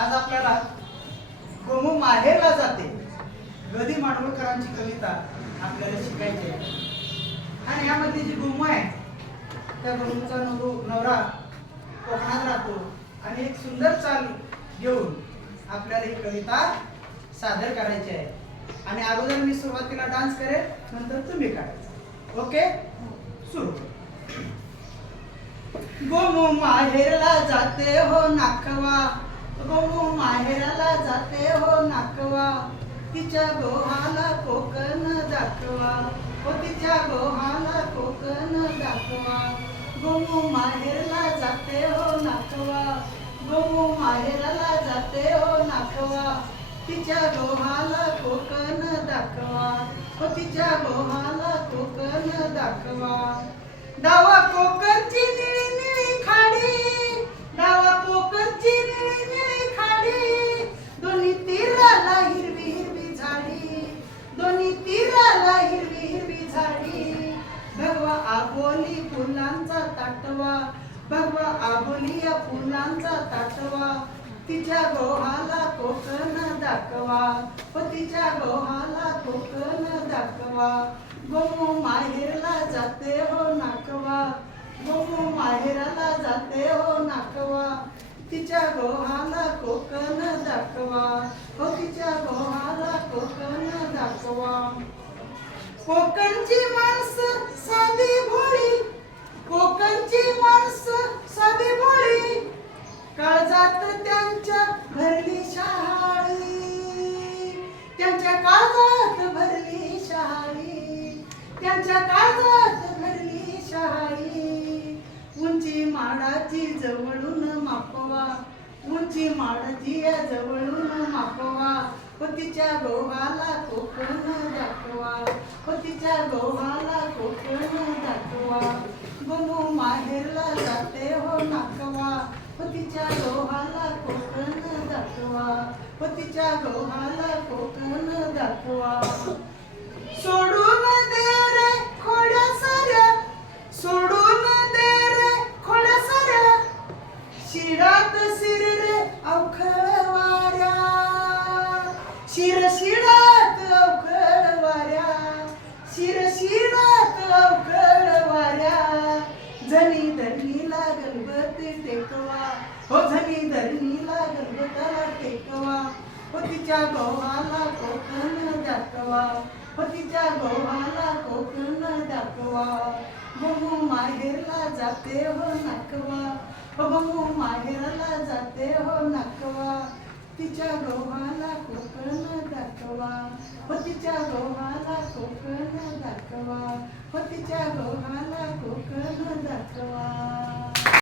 आज आपल्याला गोमू माहेरला जाते गदी माडगूळकरांची कविता आपल्याला शिकायची आहे. आणि यामध्ये जी गोमू आहे त्या गोमूचा नवरा कोकणात राहतो आणि एक सुंदर चाल घेऊन आपल्याला ही कविता सादर करायची आहे. आणि अगोदर मी सुरुवातीला डान्स करेल, नंतर तुम्ही काढायचं. ओके, सुरू. गोमू माहेरला जाते हो नाकवा, गोमू माहेरला जाते हो नाकवा, तिच्या गोहाला कोकण दाखवा, हो तिच्या गोहाला कोकण दाखवा. गोमू माहेरला जाते हो नाकवा, गोमू माहेरला जाते हो नाकवा, तिच्या गोहाला कोकण दाखवा, हो तिच्या गोहाला कोकण दाखवा. डावा कोकणची निळी निळी खाडी, डावा कोकणची निळी निळी खाडी, दोन्ही तीराला हिरवी हिरवी झाडी, दोन्ही तीराला हिरवी हिरवी झाडी. भगवा आबोली फुलांचा ताटवा, भगवा आबोली या फुलांचा ताटवा, तिच्या गोहाला कोकण दाखवा, हो तिच्या गोहाला कोकण दाखवा. गोमू माहेरला जाते हो नाकवा, गोमू माहेरला जाते हो नाकवा, तिच्या गोहाला कोकण दाखवा, हो तिच्या गोहाला कोकण दाखवा. कोकणची माणसं साधी भोळी, कोकणची माणसं साधी भोळी, काळजात त्यांच्या भरली शहाळी, त्यांच्या काळजात भरली शहाळी, त्यांच्या काळजात भरली शहाळी. उंची माडाची जवळून मापवा, उंची माडाची जवळून मापवा, हो तिच्या गोहाला कोकण दाखवा, हो तिच्या गोहाला कोकण दाखवा. गोमू माहेरला जाते हो नाकवा, हो तिच्या गोहाला कोकण दाखवा, हो तिच्या गोहाला कोकण दाखवा. सोडून दे रे खोड्या साऱ्या, सोडून दे रे खोड्या साऱ्या, शिरात शिर रे अवखळ वाऱ्या, शिर शिरात अवखळ वाऱ्या, शिर शिरात अवखळ वाऱ्या. झनी धरणीला गणपती टेकवा, हो झनी धरणीला गणपताला टेकवा, हो तिच्या गोहाला कोकण दाखवा, हो तिच्या गोहाला कोकण दाखवा. गोमू माहेरला जाते हो नाकवा, हो गोमू माहेरला जाते हो नाकवा, तिच्या गोहाला कोकण दाखवा, हो तिच्या गोहाला कोकण दाखवा, हो तिच्या गोहाला कोकण दाखवा.